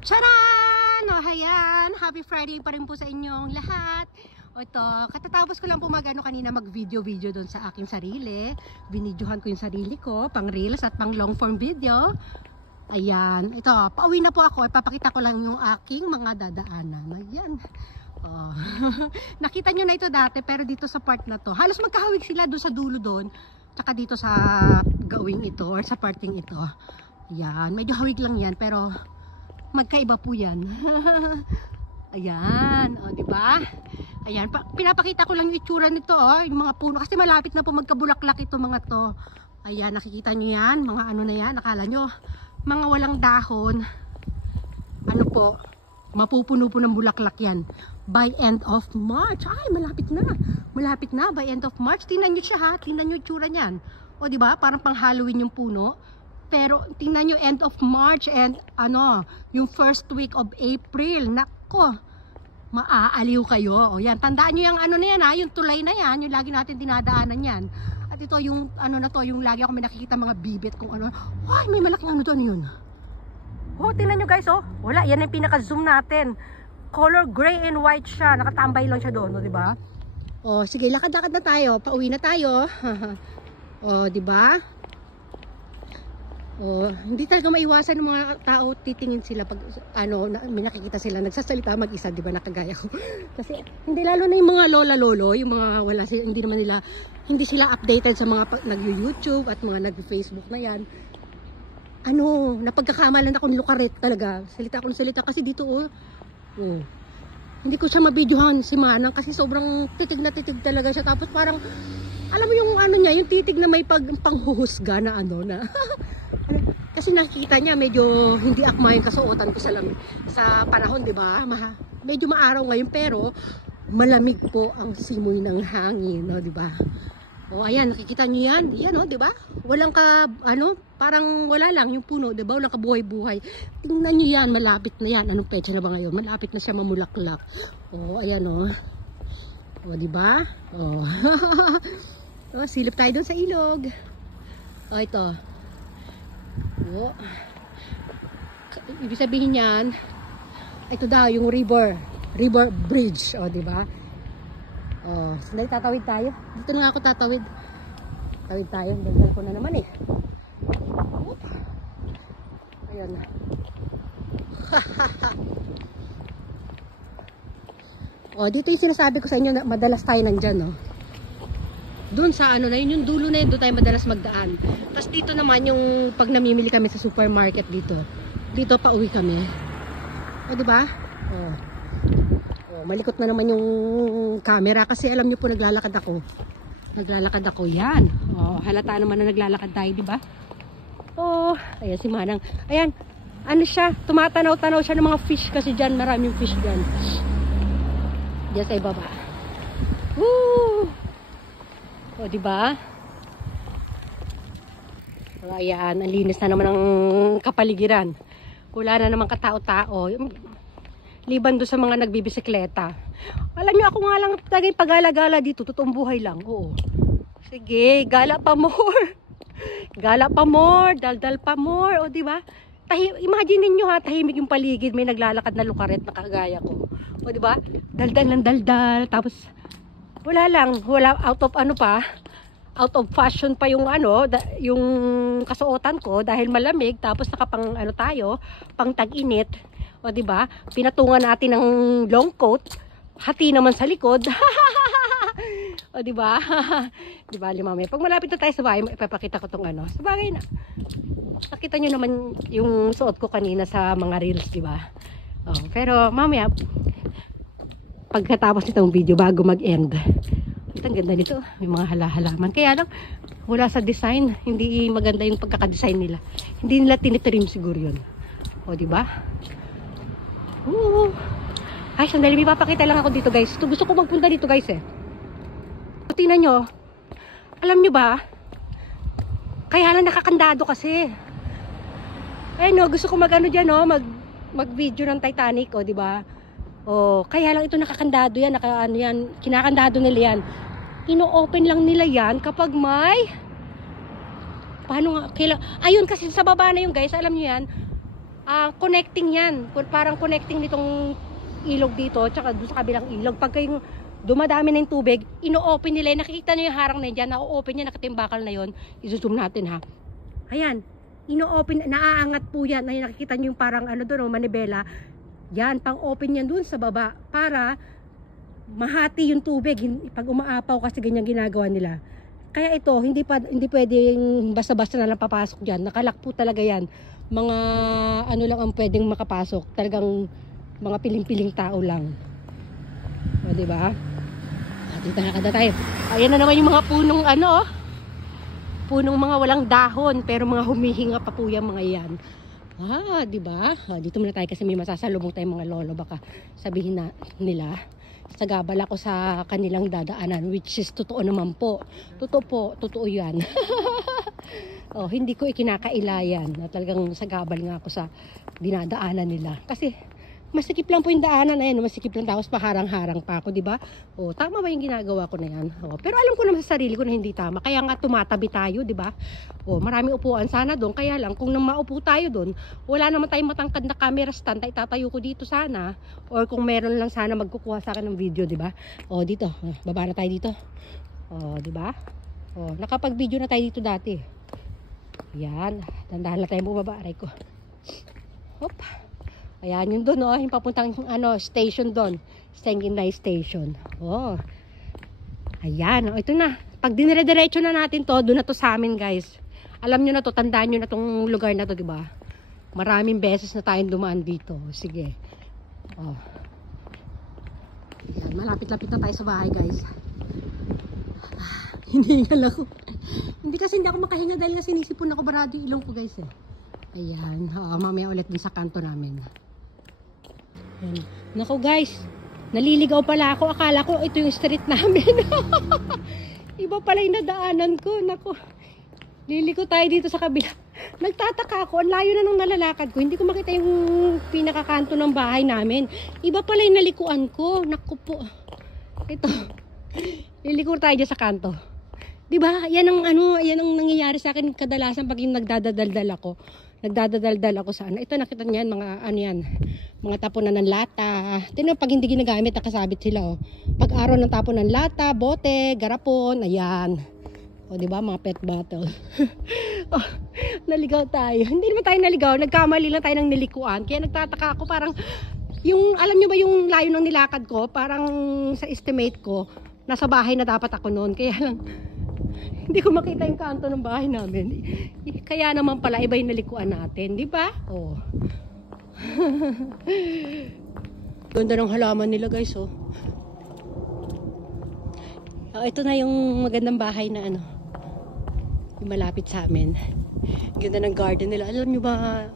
Charan! O, hayan. Happy Friday pa rin po sa inyong lahat. O ito, katatapos ko lang po kanina mag-video doon sa aking sarili. Binidyohan ko yung sarili ko, pang reels at pang long form video. Ayan, ito, pauwi na po ako. Ipapakita ko lang yung aking mga dadaanan. Ayan. Oh. Nakita nyo na ito dati, pero dito sa part na to, halos magkahawig sila doon sa dulo doon. Tsaka dito sa gawing ito or sa parting ito. Ayan, medyo hawig lang yan, pero magkaiba po yan. Ayan, o, diba? Ayan, pinapakita ko lang yung itsura nito, yung mga puno. Kasi malapit na po magkabulaklak ito mga to. Ayan, nakikita nyo yan, mga ano na yan, akala nyo, mga walang dahon. Ano po, mapupuno po ng bulaklak yan. By end of March. Ay, malapit na. Malapit na, by end of March. Tingnan nyo siya ha, tingnan nyo yung itsura niyan. O, diba, parang pang Halloween yung puno. Pero tingnan nyo end of March and ano, yung first week of April. Nako, maaaliw kayo. O yan, tandaan nyo yung ano na yan ha, yung tulay na yan, yung lagi natin dinadaanan yan. At ito yung ano na to, yung lagi ako may nakikita mga bibit kung ano. Ay, may malaking ano to, ano yun? Oh, tingnan nyo guys, oh. Wala, yan yung pinaka-zoom natin. Color gray and white siya, nakatambay lang siya doon, o diba? O, sige, lakad-lakad na tayo, pauwi na tayo. O, diba? Oh, hindi talaga maiwasan ng mga tao, titingin sila pag ano, may nakikita sila nagsasalita mag-isa, 'di ba, nakagaya ko. Kasi hindi, lalo na yung mga lola lolo, yung mga wala sila, hindi sila updated sa mga nag-YouTube at mga nag-Facebook na 'yan. Ano, napagkakamalan ako ng lukaret talaga. Salita kasi dito hindi ko siya mabidyohan si Manang kasi sobrang titig na titig talaga siya. Tapos parang alam mo yung ano niya, yung titig na may panghuhusga na ano na. Kasi nakikita niya medyo hindi akma yung kasuotan ko sa panahon, di ba? Medyo maaraw ngayon pero malamig po ang simoy ng hangin, no, di ba? O ayan, nakikita niyo yan. Yan, no, di ba? Walang parang wala lang yung puno, di ba? Walang kabuhay-buhay. Tingnan niyo yan, malapit na yan. Anong petsa na ba ngayon? Malapit na siya mamulaklak. O ayan, no. O, di ba? O. O, silip tayo doon sa ilog. O, ito. O. Ibig sabihin yan, ito daw yung river bridge, o diba? O, sandali, tatawid tayo. Dito na nga ako tatawid. Tawid tayo, ganda ko na naman eh. Oop. Ayan na. O, dito yung sinasabi ko sa inyo na madalas tayo nandyan, no? Doon sa ano na yun, yung dulo na yun, doon tayo madalas magdaan. Tapos dito naman yung pag namimili kami sa supermarket dito pauwi kami. O, diba? O, malikot na naman yung camera kasi alam nyo po naglalakad ako. Yan. O, halata naman na naglalakad tayo, diba? O, ayan si Manang. Ayan, ano siya, tumatanaw-tanaw siya ng mga fish kasi dyan, maraming fish dyan. Diyan sa ibaba. Woo! O, diba? O, ayan, ang linis na naman ng kapaligiran. Wala na naman katao-tao. Liban doon sa mga nagbibisikleta. Alam niyo, ako nga lang tagay pagala-gala dito. Totoong buhay lang. Oo. Sige, gala pa more. Gala pa more. Daldal pa more. O, diba? Imagine niyo ha, tahimik yung paligid. May naglalakad na lukaret na kagaya ko. O, diba? Daldal ng daldal. Tapos, wala out of fashion pa yung yung kasuotan ko dahil malamig, tapos nakapang tayo, pang tag-init. O di ba? Pinatungan natin ng long coat, hati naman sa likod. O di ba? Di ba, Limame? Pag malapit na tayo sa bahay, ipapakita ko tong sa bagay na. Nakita nyo naman yung suot ko kanina sa mga reels, di ba? Oh, pero mamaya pagkatapos nitong video bago mag-end. Ang ganda nito, may mga halaman. Kaya lang wala sa design, hindi maganda yung pagkaka-design nila. Hindi nila tinitrim siguro 'yun. O di ba? Ay, sandali, may papakita lang ako dito, guys. Gusto ko magpunta dito, guys eh. Tingnan nyo. Alam nyo ba? Kaya lang nakakandado kasi. Eh no, gusto ko diyan no, mag-video ng Titanic, o di ba? Oh, kaya lang ito nakakandado yan, kinakandado nila yan. Ino-open lang nila yan kapag may ayun kasi sa baba na yung guys, alam niyo yan. connecting yan. Parang connecting nitong ilog dito, tsaka doon sa kabilang ilog. Pagka yung dumadami na yung tubig, ino-open nila. Nakikita nyo yung harang na yan, na-open yan, nakatimbakal na yon. I-zoom natin ha. Ayan, ino-open, naaangat po yan. Ayan, nakikita nyo yung parang ano doon, manibela. Yan, pang-open yan doon sa baba para mahati yung tubig. Pag umaapaw kasi ganyan ginagawa nila. Kaya ito, hindi pwedeng basta-basta na lang papasok dyan. Nakalak po talaga yan. Mga ano lang ang pwedeng makapasok. Talagang mga piling-piling tao lang. O, diba? Dito na kada tayo. Ayan na naman yung mga punong ano, punong mga walang dahon, pero mga humihinga pa po yung mga yan. Diba? Dito muna tayo kasi may masasalubong tayong mga lolo. Baka sabihin na nila, sagabal ako sa kanilang dadaanan, which is totoo naman po. Totoo yan. Hindi ko ikinakailayan na talagang sagabal nga ako sa dinadaanan nila. Kasi masikip lang po yung daanan, ayan, masikip lang, tapos paharang-harang pa ako, di ba? Tama ba yung ginagawa ko na yan? Pero alam ko naman sa sarili ko na hindi tama, kaya nga tumatabi tayo, di ba? Maraming upuan sana doon, kaya lang kung maupo tayo doon, wala naman tayong matangkad na camera stand, itatayo ko dito sana, or kung meron lang sana magkukuha sa akin ng video, di ba? Dito, baba na tayo dito. Di ba? Nakapag-video na tayo dito dati. Yan, dandahan lang tayo bumaba, aray ko. Hop. Ayan yun doon, yung papuntang station doon. Senginay Station. Ayan, ito na. Pag dinire-diretso na natin to, doon na to sa amin, guys. Alam nyo na to, tandaan nyo na tong lugar na to, di ba? Maraming beses na tayong dumaan dito. Sige. Ayan, malapit-lapit na tayo sa bahay, guys. Hinihingal ako. Hindi ako makahinga dahil nga sinisipon ako barado yung ilong ko, guys. Ayan, mamaya ulit din sa kanto namin. Ayan. Naku guys, naliligaw pala ako. Akala ko ito yung street namin. Iba pala yung nadaanan ko. Naku, liliko tayo dito sa kabila. Nagtataka ako, ang layo na nung nalalakad ko. Hindi ko makita yung pinakakanto ng bahay namin. Iba pala yung nalikuan ko. Naku po. Ito, liliko tayo dyan sa kanto. Diba? Yan ang nangyayari sa akin kadalasan pag yung nagdadaldal ako. Nagdadaldal ako sa ano. Ito nakita niyan, mga tapunan ng lata. Tingnan pag hindi ginagamit, nakasabit sila. Pag araw ng tapon ng lata, bote, garapon, ayan. Diba? Mga pet bottle. Naligaw tayo. Hindi naman tayo naligaw, nagkamali lang tayo ng nilikuan. Kaya nagtataka ako, parang alam nyo ba yung layo ng nilakad ko? Parang sa estimate ko, nasa bahay na dapat ako noon. Kaya lang, hindi ko makita yung kanto ng bahay namin. Kaya naman pala iba yung nalikuan natin, di ba? Ganda ng halaman nila, guys, ito na yung magandang bahay na yung malapit sa amin. Ganda ng garden nila. Alam nyo ba,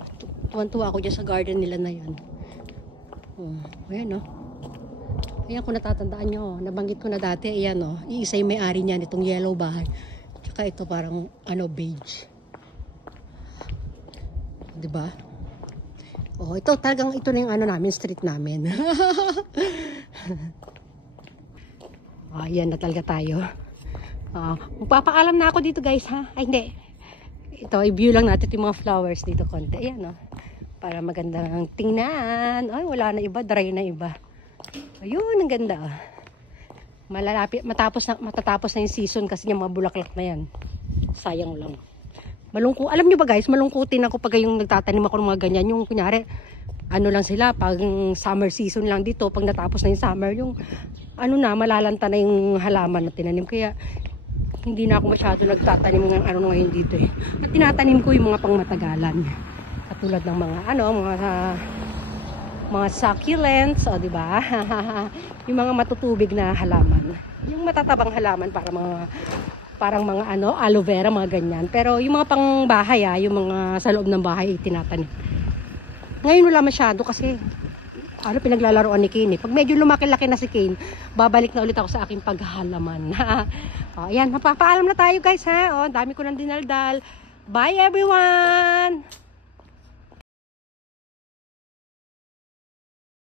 tuwan-tuwa ako dyan sa garden nila na yan. Ayan, ayan, kung natatandaan nyo, nabanggit ko na dati, ayan, iisa yung may-ari niyan, itong yellow bahay. Tsaka ito parang, beige. Diba? Ito, talagang ito na yung namin, street namin. Ayan na talaga tayo. Magpapaalam na ako dito, guys, ha? Ay, hindi. Ito, i-view lang natin yung mga flowers dito konti. Ayan, para magandang tingnan. Ay, wala na iba, dry na iba. Ayun, ang ganda. Matatapos na yung season kasi yung mga bulaklak na yan. Sayang lang. Alam nyo ba guys, malungkutin ako pag yung nagtatanim ako ng mga ganyan. Yung kunyari, lang sila, pag summer season lang dito, pag natapos na yung summer, yung malalanta na yung halaman na tinanim. Kaya, hindi na ako masyado nagtatanim ng ngayon dito At tinatanim ko yung mga pangmatagalan. Katulad ng mga succulents, di ba? Yung mga matutubig na halaman. Yung matatabang halaman parang mga aloe vera, mga ganyan. Pero yung mga pangbahay, yung mga sa loob ng bahay tinatanim. Ngayon wala masyado kasi pinaglalaroan ni Kane. Pag medyo lumaki-laki na si Kane, babalik na ulit ako sa aking paghahalaman. Ayan, mapapaalam na tayo, guys, ha? Dami ko nang dinaldal. Bye everyone!